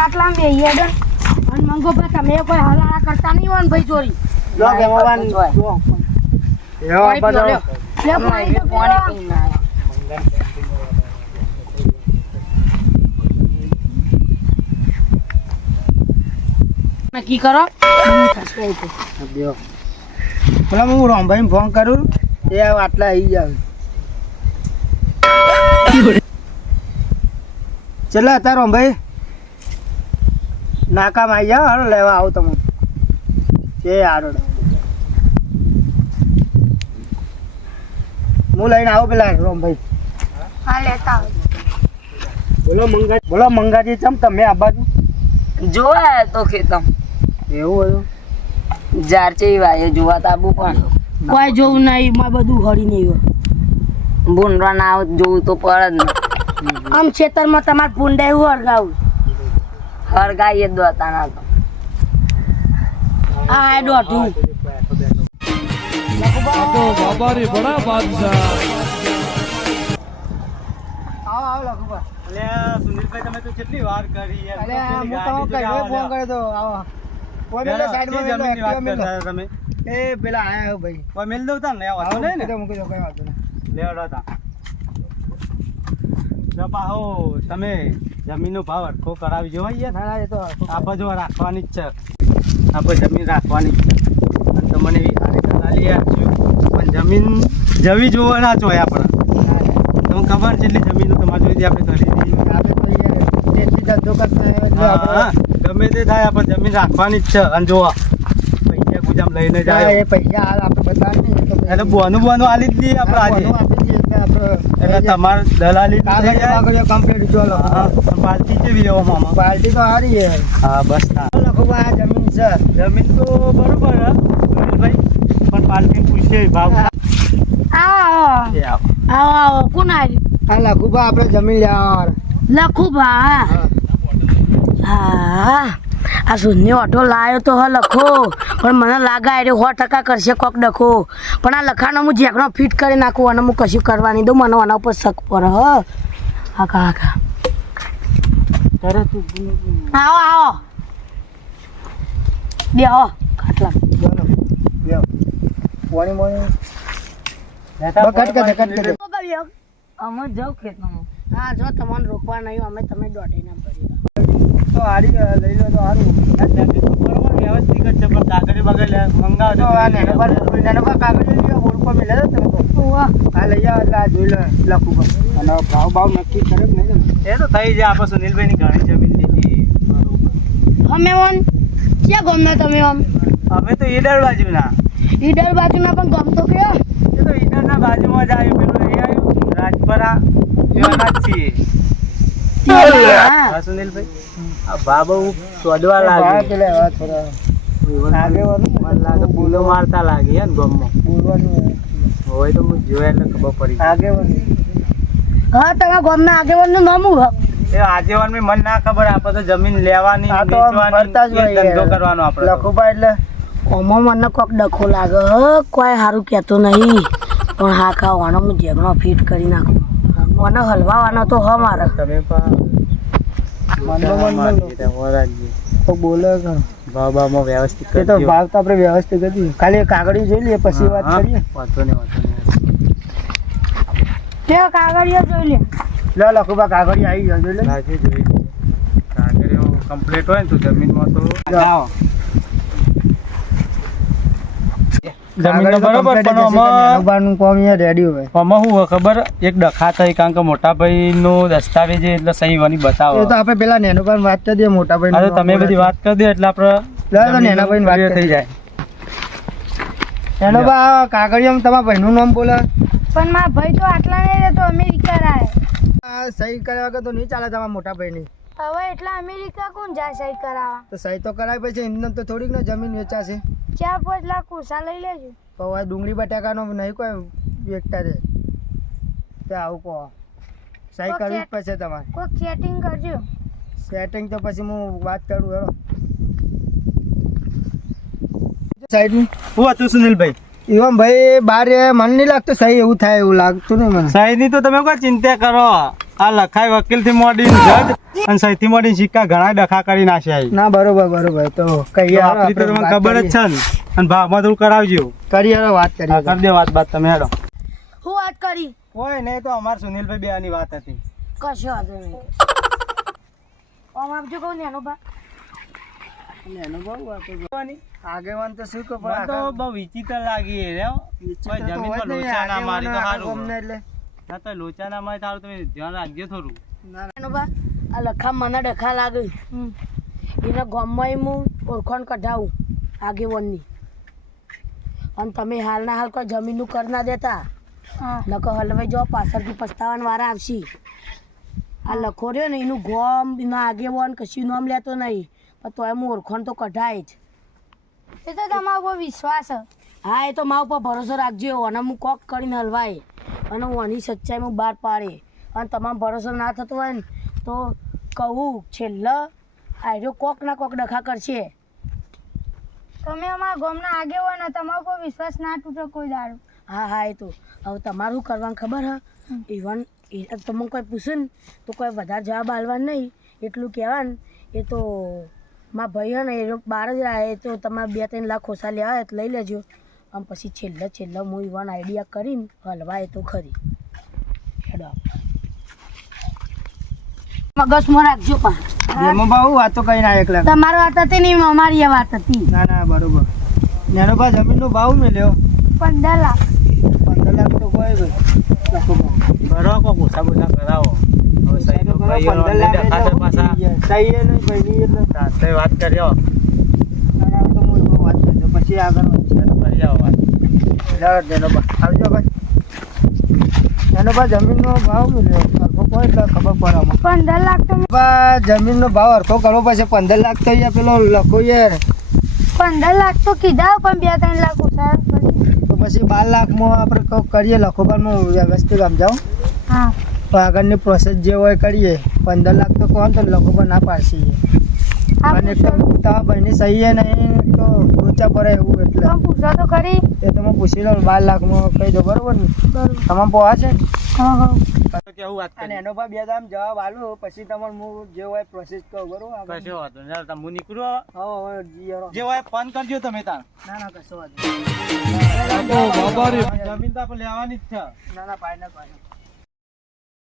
ખાટલા બે હેડો અને મંગો ભાઈ તમે કોઈ હલાળા કરતા નહીં હોય ને ભાઈ ચોરી લો કે મોબાઈલ એવો બધો લે પાણી તો પાણી પીને નક્કી કરો દેવો પેલા હું રોમભાઈ ફોન કરું એ આટલા આવી જાવ ચલો હતા રોમભાઈ નાકામાં આવી જાવ હાલો લેવા આવો તમે એ હારો હું લઈને આવું પેલા રોમભાઈ હા લેતા બોલો મંગાજી ચમ તમે આ બાજુ જોવા તો ખેતમ એવું હતું જાર છે વાય જોવા તાબુ પણ કોઈ જોવું નહીં માં બધું હળી નહીં ભૂંડવા ના આવ જોવું તો પડે જ ને આમ ખેતરમાં તમારે ભૂંડા એવું હળગાવું હરગાઈ જ દોતા ના તો આ દોઢું तो बाबा रे बड़ा बादशाह આવો આવો લખુભા અલે સુનિલભાઈ તમે તો કેટલી વાર કરી યાર અલે હું તો કઈ ફોન કર્યો તો આવો કોઈ મેલે સાઈડમાં મેલો એક્ટિવા મેલો તમે એ પેલા આયા હો ભાઈ કોઈ મેલ દઉં તા ને આવો ને ને મૂકી દો કઈ વાત નહીં લેવડો તા જો પાહો તમે જમીનનો ભાવ અટકો કરાવી જો યાર હા એ તો આપા જો રાખવાની જ છે આપા જમીન રાખવાની જ છે અને તમને એવી સારી દલાલી આપશું પણ જમીન જવી જોવાના છો આપણે તમને ખબર છે એટલી જમીન તમારી જોઈતી આપણે ખરીદી આપણે તો યાર દેશી ધંધો કરતા હા ગમે તે થાય આપણે જમીન રાખવાની જ છે અને જોવા પૈસા ગુજામ લઈને જાય એ પૈસા હાલ આપણે બતાવી એટલે બોનું આલી જ દઈએ આપણે આજે એટલે તમારે દલાલી કાગળિયો કમ્પ્લીટ જો હા પાર્ટી કેવી લેવો મામા પાર્ટી તો સારી છે હા બસ લખો આ જમીન છે જમીન તો બરોબર હે ભાઈ પણ પાર્ટી પૂછે ભાવ આવો આવો કોણ આવ્યું આ લખુભા આપણે જમીન લેવા લખુભા હા આ શૂન્ય ઓટો લાવ્યો તો હ લખો પણ મને લાગે એ 100% કરશે કોક ડખો પણ આ લખાનો હું જેકનો ફિટ કરી નાખું અને હું કશું કરવા નહીં દઉં મને આના ઉપર શક પર હ હાકા હાકા તારે તું આવો આવો બેહો ખાટલા બેહો પાણી મોણી લેતા કટ કર અમે જાવ ખેતમાં હા જો તમને રોકવા નહીં અમે તમે દોઢી ના પડી તો હારી લઈ લો તો હારું આ જમીન તો બરોબર વ્યવસ્થિત જ છે પણ કાગળી બગડ મંગાવ તો આ નેનો પર કાગળી લ્યો બોલ પર મિલે તમે તો આ લઈ આવ એટલે આ જોઈ લો લખું પર અને ભાવ નક્કી કરે કે નહીં એ તો થઈ જાય આપણે સુનિલભાઈ ની ઘણી જમીન લીધી બરોબર અમે ઓન ક્યાં ગમના તમે આમ અમે તો ઈડર બાજુના ઈડર બાજુના પણ ગમતો કયો એ તો ઈડરના બાજુમાં જ આવ્યું પેલું એ આવ્યું રાજપરા એવાના જ છીએ હા સુનિલભાઈ આ બાબા શોધવા લાગે મને લાગે બોલો મારતા લાગે ને ગમમાં હોય તો હું જોયા એટલે ખબર પડી હા તમારા ગામના આગેવાનનું નામ હું એ આગેવાન મન ના ખબર આપણે તો જમીન લેવાની ધંધો કરવાનો આપણે લખુભા એટલે ઓમાં મને કોક ડખો લાગે કોઈ સારું કહેતો નહીં પણ હા ખાવાનો હું જેગનો ફિટ કરી નાખું મને હલવાવાનો તો હ મારે તમે બોલે ભાવમાં વ્યવસ્થિત તો ભાવ તો આપણે વ્યવસ્થિત હતી ખાલી કાગળી જોઈ લઈએ પછી વાત કરીએ વાંધો નહીં તે કાગળિયો જોઈ લે લખુભા કાગળી આવી ગયો જોઈ લે જોઈ કાગળીઓ કમ્પ્લીટ હોય ને તો જમીનમાં તો જાઓ જમીન બરોબર પણ આમાં કોમ રેડી હોય આમાં શું ખબર એક ડખા થઈ કારણ કે મોટા ભાઈ નો દસ્તાવેજ એટલે સહી વાની બતાવો તો આપણે પેલા નેનોભાઈ વાત કરી દઈએ મોટા ભાઈ તમે બધી વાત કરી દો એટલે આપણે નેનાભાઈ વાત થઈ જાય નેનોભા કાગળિયામાં તમારા ભાઈનું નામ બોલે પણ મારા ભાઈ તો આટલા નહીં રહેતો અમેરિકા રહે સહી કર્યા વગર તો નહીં ચાલે તમારા મોટા ભાઈની હવે એટલા અમેરિકા કોણ જાય સહી કરાવવા તો સહી તો કરાય પછી એમને તો થોડીક ને જમીન વેચાશે 4-5 લાખ ઉસા લઈ લેજો તો હવે ડુંગળી બટાકાનો નહીં કોઈ વેચતા છે તે આવું કહો સહી કરવી જ પડશે તમારે કોઈ સેટિંગ કરજો સેટિંગ તો પછી હું વાત કરું હેલો સાઈડ હું હતું સુનિલભાઈ એવમ ભાઈ બાર મન નહીં લાગતું સહી એવું થાય એવું લાગતું નહીં મને સહી ની તો તમે કોઈ ચિંતા કરો આ લખાઈ વકીલ થી મોડીને જજ અને સહીથી મોડીને સિક્કા ઘણા ડખા કરી નાખ્યા છે. ના બરોબર તો કહીએ તો આપણી તો તમને ખબર જ છે ને અને ભાવમાં થોડું કરાવજો. કરીએ હવે વાત કરીએ હા, કરી દે વાત તમે હેડો. હું વાત કરી કોઈ નહીં, તો અમાર સુનિલભાઈ બેની વાત હતી. કશો વાંધો નહીં આમ આપજો કહું ને એનો બા આગેવાન તો શું કહો મને તો બહુ વિચિત્ર લાગી રે હો. કોઈ જમીનમાં લોચા ના મારી તો સારું. એટલે ના તો લોચા ના મારી સારું, તમે ધ્યાન રાખજો થોડું. એનો બા આ લખા મને ડખા લાગે એના ગામમાં હું ઓળખાણ કઢાવું આગેવાનની અને તમે હાલના હાલ કોઈ જમીનનું કર ના દેતા નકર હલવાઈ જાઓ પાછળથી પસ્તાવાના વારા આવશે. આ લખો રહ્યો ને એનું ગોમ એના આગેવાન કશું નામ લેતો નહીં પણ તોય હું ઓળખાણ તો કઢાય જ. એ તો તમારા ઉપર વિશ્વાસ છે. હા એ તો મારા ઉપર ભરોસો રાખજો અને હું કોક કરીને હલવાય અને હું આની સચ્ચાઈ હું બહાર પાડે અને તમામ ભરોસો ના થતો હોય ને તો કહું છેલ્લે આર્યો કોક ના કોક ડખા કરશે. તમે અમારા ગામના આગેવાન છો, તમારા ઉપર વિશ્વાસ ના તૂટે કોઈ દાડો. હા એ તો હવે તમારું કરવાનું ખબર હે ઇવન તમે કોઈ પૂછે ને તો કોઈ વધારે જવાબ આલવાનું નહીં, એટલું કહેવાનું એ તો મારા ભાઈ હે ને એ લોકો બહાર જ રહે તો તમારે 2-3 લાખ ખોસા લેવા હોય તો લઈ લેજો આમ પછી છેલ્લે હું ઇવન આઈડિયા કરીને હલવાય તો ખરી. હેડો મગજમાં રાખજો પણ એમાં બહુ વાતો કઈ ના એકલા. તમારી વાત હતી નહીં અમારી એ વાત હતી. ના બરોબર. નેનો બા જમીનનો ભાવ મળ્યો 15 લાખ. 15 લાખ તો કોઈ ભાઈ બરો કો પૂછા પૂછા કરાવો. હવે સહીનો ભાઈઓનો ડખા છે પાછા. સહી એ નહીં ભાઈ એટલે સાથે વાત કર્યો. ના તો હું એમાં વાત કરજો પછી આગળ કરી આવો વાત. નેનો બા આવજો ભાઈ. નેનો બા જમીનનો ભાવ મળ્યો હરખો કોઈ એટલે ખબર પડે આમાં. 15 લાખ તો બા જમીનનો ભાવ હરખો કરવો પડશે. 15 લાખ તો અહીંયા પેલો લખો યાર 15 લાખ તો કીધા પણ 2-3 લાખ ઓછા પડશે. તો પછી 12 લાખમાં આપણે કોક કરીએ લખોબારમાં વ્યવસ્થિત સમજાવું. હા તો આગળની પ્રોસેસ જે હોય કરીએ. 15 લાખ તો કોણ તો લખોબા ના પાડશે. હા અને તમારા ભાઈની સહી એ નહીં તો લોચા પડે એવું એટલે તમે પૂછો તો ખરી. એ તમે પૂછી લો 12 લાખમાં કહી દો બરોબર ને. તમારે પોવા છે ને હા કેવું વાત અને કરી? એનો ભાઈ 2 દામ જવાબ આલું પછી તમારે હું જે હોય પ્રોસેસ કહું બરોબર આગળ. કશો વાંધો નહીં. તમે હું નીકળ્યો. હા હવે જીયારો. જે હોય ફોન કરજો તમે તાર. ના કશો વાંધો નહીં. બાબા રે જમીન તો આપણે લેવાની જ છે. ના ભાઈ ના ભાઈ